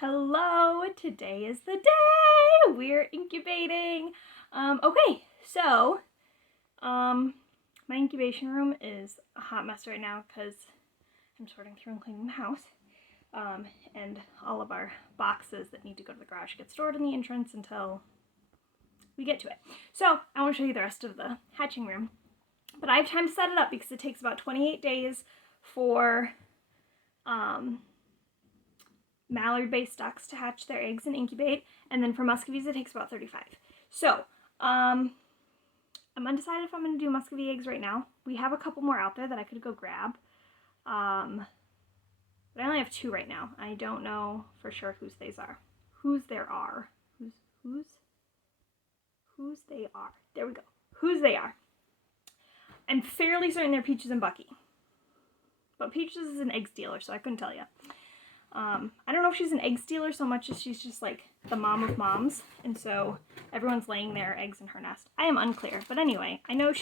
Hello, today is the day we're incubating. Okay, so my incubation room is a hot mess right now because I'm sorting through and cleaning the house. And all of our boxes that need to go to the garage get stored in the entrance until we get to it. So I want to show you the rest of the hatching room. But I have time to set it up because it takes about 28 days for mallard-based ducks to hatch their eggs and incubate, and then for Muscovies it takes about 35. So, I'm undecided if I'm going to do Muscovy eggs right now. We have a couple more out there that I could go grab, but I only have 2 right now. I don't know for sure whose they are. Whose they are. There we go. Whose they are. I'm fairly certain they're Peaches and Bucky. But Peaches is an egg stealer, so I couldn't tell you. I don't know if she's an egg stealer so much as she's just like the mom of moms, and so everyone's laying their eggs in her nest. I am unclear, but anyway, I know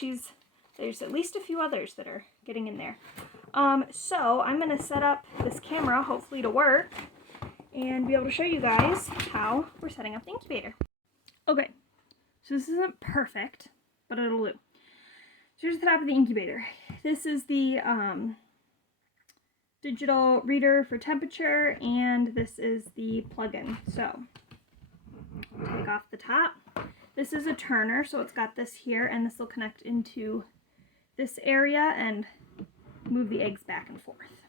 there's at least a few others that are getting in there. So I'm going to set up this camera, hopefully to work, and be able to show you guys how we're setting up the incubator. Okay, so this isn't perfect, but it'll do. So here's the top of the incubator. This is the digital reader for temperature, and this is the plug-in. So take off the top. This is a turner, so it's got this here, and this will connect into this area and move the eggs back and forth.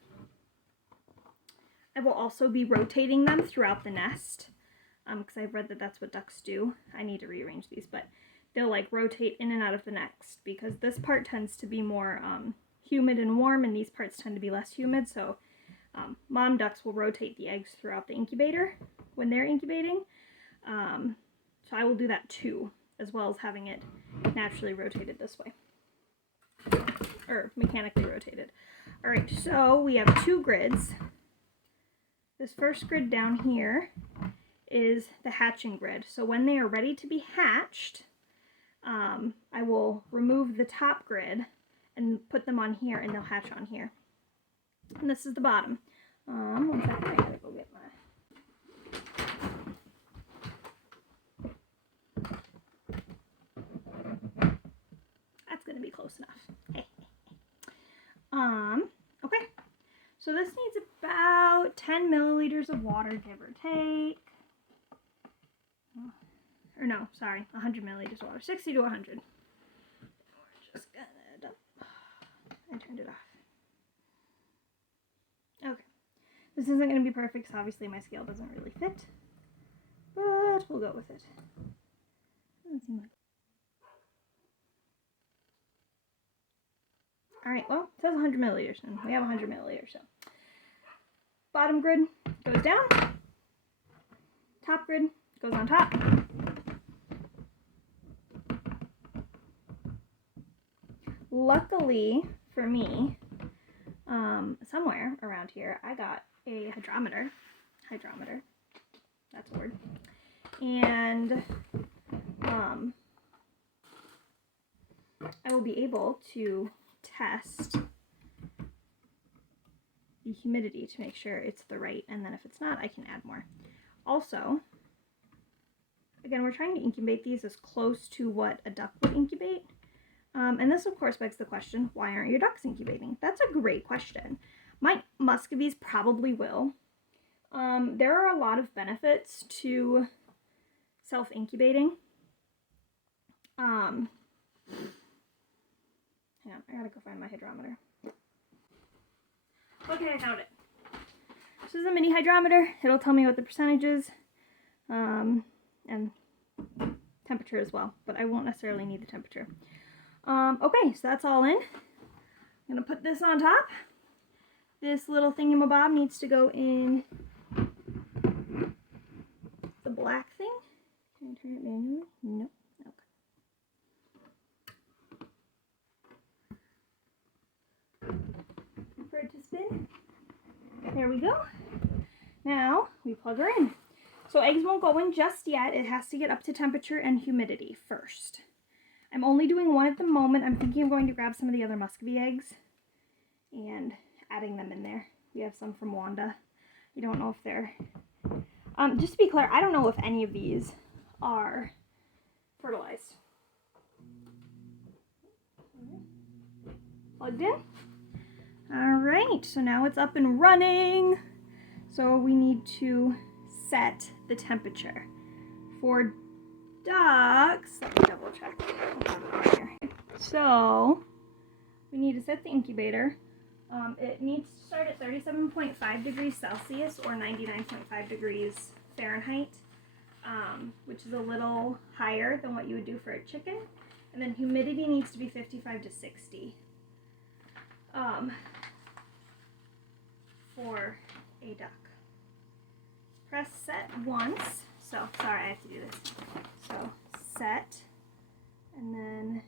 I will also be rotating them throughout the nest because I've read that that's what ducks do. I need to rearrange these, but they'll like rotate in and out of the nest because this part tends to be more humid and warm, and these parts tend to be less humid, so mom ducks will rotate the eggs throughout the incubator when they're incubating. So I will do that too, as well as having it naturally rotated this way, or mechanically rotated. Alright, so we have 2 grids. This first grid down here is the hatching grid. So when they are ready to be hatched, I will remove the top grid and put them on here, and they'll hatch on here. And this is the bottom. One second, I gotta go get my... That's gonna be close enough. Okay. So this needs about 10 milliliters of water, give or take. Or no, sorry, 100 milliliters of water. 60 to 100. We're just gonna dump. I turned it off. Okay. This isn't going to be perfect because obviously my scale doesn't really fit. But we'll go with it. Alright, well, it says 100 milliliters, and we have 100 milliliters, so. Bottom grid goes down. Top grid goes on top. Luckily for me, somewhere around here, I got a hydrometer, that's a word, and I will be able to test the humidity to make sure it's the right, and then if it's not, I can add more. Also, again, we're trying to incubate these as close to what a duck would incubate. And this, of course, begs the question, why aren't your ducks incubating? That's a great question. My Muscovies probably will. There are a lot of benefits to self-incubating. Hang on, I gotta go find my hydrometer. Okay, I found it. This is a mini hydrometer. It'll tell me what the percentage is, and temperature as well, but I won't necessarily need the temperature. Okay, so that's all in. I'm going to put this on top. This little thingamabob needs to go in the black thing. Can I turn it manually? No. Okay. For it to spin. There we go. Now, we plug her in. So eggs won't go in just yet. It has to get up to temperature and humidity first. I'm only doing 1 at the moment. I'm thinking of going to grab some of the other Muscovy eggs and adding them in there. We have some from Wanda. I don't know if they're Just to be clear, I don't know if any of these are fertilized. Plugged in. All right, so now it's up and running. So we need to set the temperature. For ducks, let me double check. Right here. So we need to set the incubator. It needs to start at 37.5 degrees Celsius or 99.5 degrees Fahrenheit, which is a little higher than what you would do for a chicken. And then humidity needs to be 55 to 60 for a duck. Press set once. So, sorry, I have to do this. So, set, and then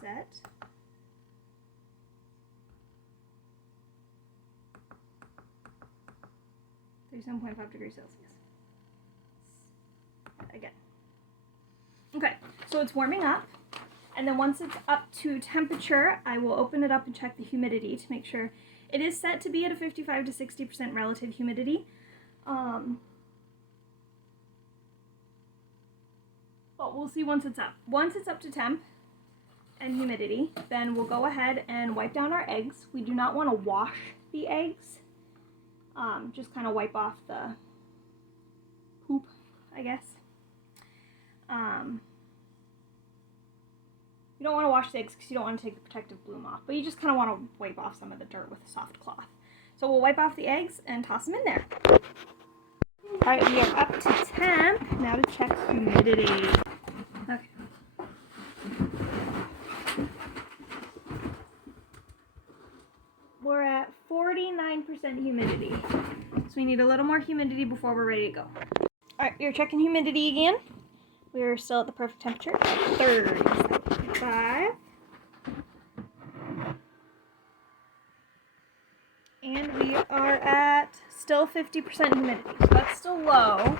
set. .5 degrees Celsius. Again. Okay, so it's warming up. And then once it's up to temperature, I will open it up and check the humidity to make sure it is set to be at a 55 to 60% relative humidity. But we'll see once it's up. Once it's up to temp and humidity, then we'll go ahead and wipe down our eggs. We do not want to wash the eggs. Just kind of wipe off the poop, I guess. You don't want to wash the eggs because you don't want to take the protective bloom off, but you just kind of want to wipe off some of the dirt with a soft cloth. So we'll wipe off the eggs and toss them in there. Alright, we are up to temp. Now to check humidity. Okay. We're at 49% humidity. So we need a little more humidity before we're ready to go. Alright, we're checking humidity again. We're still at the perfect temperature, 35. And we are at still 50% humidity, so that's still low.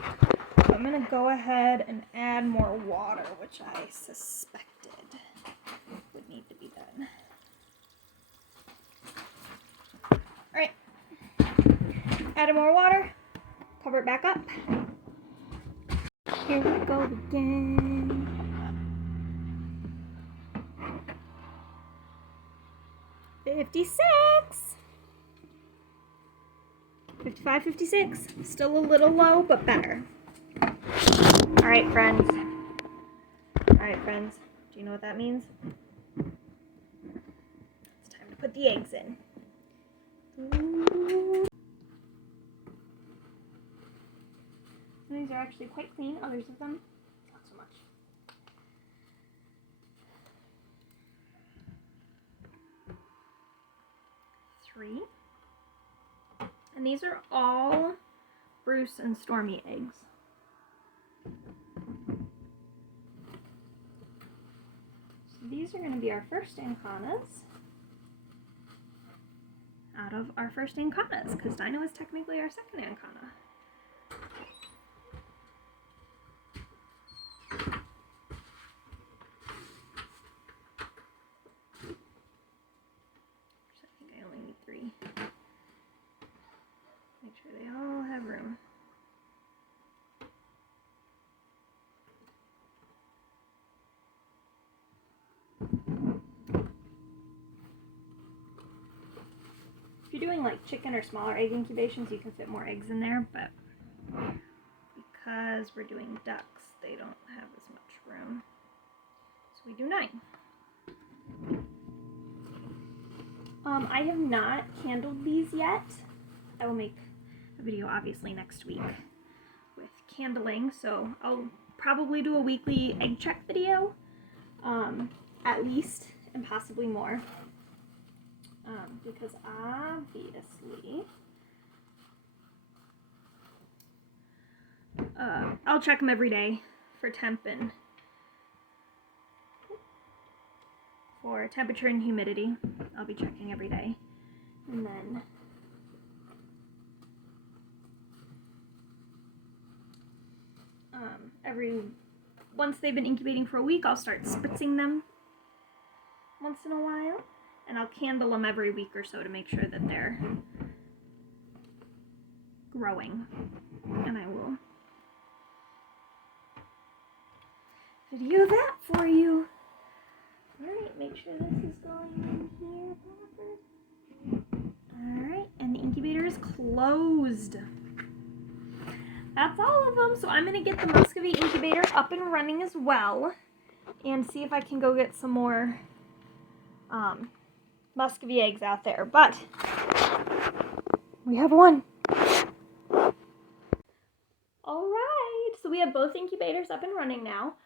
So I'm going to go ahead and add more water, which I suspected would need to be done. Alright, added more water, cover it back up. Here we go again. 56. 55, 56. Still a little low, but better. Alright, friends. Alright, friends. Do you know what that means? It's time to put the eggs in. Ooh. Some of these are actually quite clean. Others of them, not so much. Three. And these are all Bruce and Stormy eggs. So these are going to be our first Anconas out of our first Anconas, because Dino is technically our second Ancona. Make sure they all have room. If you're doing like chicken or smaller egg incubations, you can fit more eggs in there, but because we're doing ducks, they don't have as much room. So we do 9. I have not candled these yet. I will make a video obviously next week with candling, so I'll probably do a weekly egg check video, at least, and possibly more, because obviously I'll check them every day for temp and for temperature and humidity. I'll be checking every day, and then once they've been incubating for a week, I'll start spritzing them once in a while. And I'll candle them every week or so to make sure that they're growing. And I will video that for you. Alright, make sure this is going in here proper. Alright, and the incubator is closed. That's all of them. So I'm going to get the Muscovy incubator up and running as well. And see if I can go get some more Muscovy eggs out there. But we have one. Alright, so we have both incubators up and running now.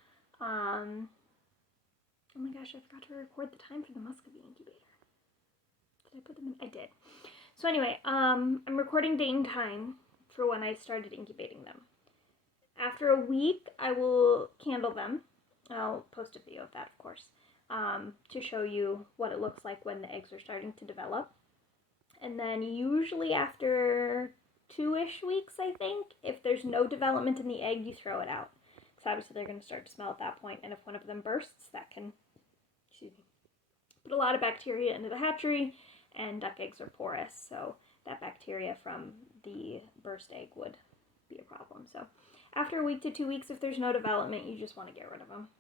Oh my gosh, I forgot to record the time for the Muscovy incubator. Did I put them in? I did. So anyway, I'm recording date and time for when I started incubating them. After a week, I will candle them. I'll post a video of that, of course, to show you what it looks like when the eggs are starting to develop. And then usually after 2-ish weeks, I think, if there's no development in the egg, you throw it out. So obviously they're going to start to smell at that point, and if one of them bursts, that can put a lot of bacteria into the hatchery, and duck eggs are porous, so that bacteria from the burst egg would be a problem. So after a week to 2 weeks, if there's no development, you just want to get rid of them.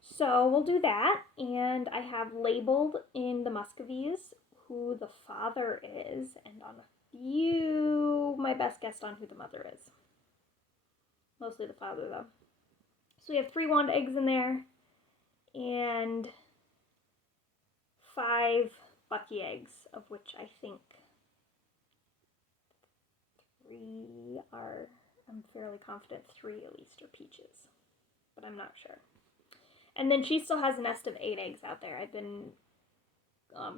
So we'll do that, and I have labeled in the Muscovies who the father is, and on a few, my best guess on who the mother is. Mostly the father, though. So we have 3 wand eggs in there, and 5 bucky eggs, of which I think 3 are, I'm fairly confident 3 at least are peaches, but I'm not sure. And then she still has a nest of 8 eggs out there. I've been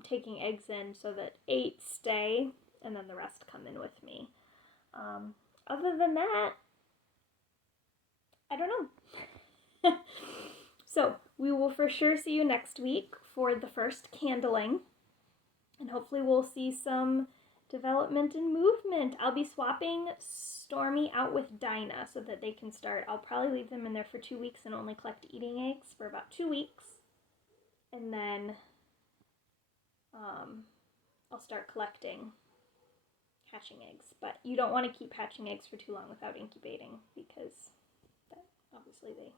taking eggs in so that 8 stay, and then the rest come in with me. Other than that, I don't know. So we will for sure see you next week for the first candling, and hopefully we'll see some development and movement. I'll be swapping Stormy out with Dinah so that they can start. I'll probably leave them in there for 2 weeks and only collect eating eggs for about 2 weeks, and then I'll start collecting hatching eggs. But you don't want to keep hatching eggs for too long without incubating, because that, obviously they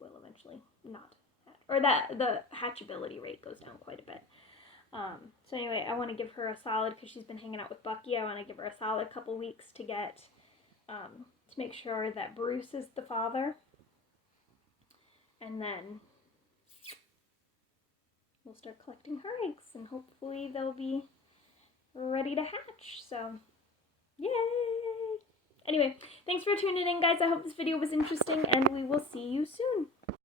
will eventually not hatch, or that the hatchability rate goes down quite a bit. So anyway, I want to give her a solid, because she's been hanging out with Bucky, I want to give her a solid couple weeks to get, to make sure that Bruce is the father. And then we'll start collecting her eggs, and hopefully they'll be ready to hatch. So, yay! Anyway, thanks for tuning in, guys. I hope this video was interesting, and we will see you soon.